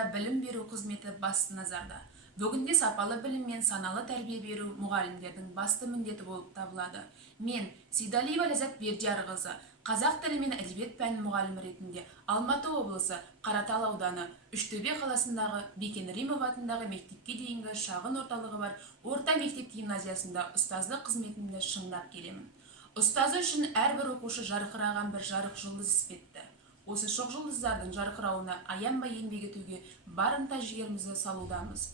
аймақтарда білім беру қызметі басты назарда. Бүгінде сапалы білім мен саналы тәрбие беру мұғалімдердің басты міндеті болып табылады. Мен, Сейдалиева Ләззат Бердиярқызы, қазақ тілі мен әдебиет пәні мұғалімі ретінде Алматы облысы Қаратал ауданы Үштөбе қаласындағы Бекен Римова атындағы мектепке дейінгі шағын орталығы бар орта мектеп гимназиясында ұстаздық қызметімді шыңдап келемін. Ұстазы үшін әрбір оқушы жарқыраған бір жарық жұлдыз іспетті. Осы шоқ жұлдыздардың жарқырауына аянбай еңбек етуге барынта жігерімізді салудамыз.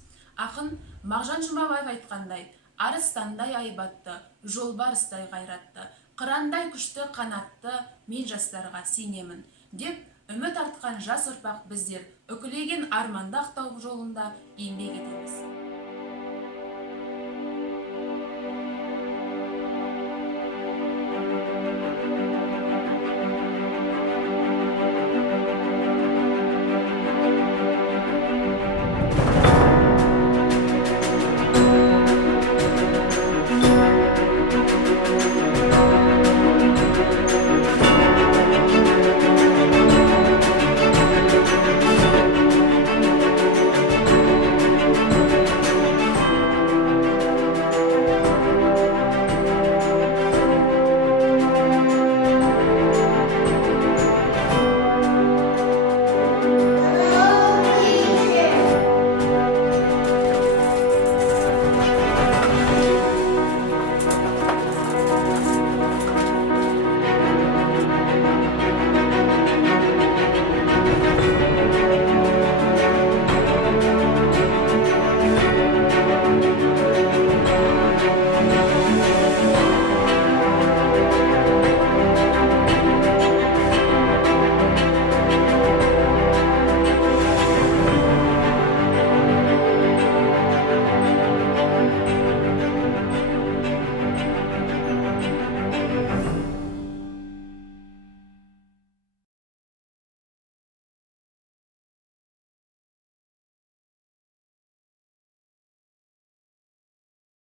Ақын Мағжан Жұмабаев айтқандай, арыстандай айбатты, жолбарыстай қайратты, қырандай күшті қанатты мен жастарға сенемін деп үміт артқан жас ұрпақ біздер үкілеген арманды ақтау жолында еңбек етеміз.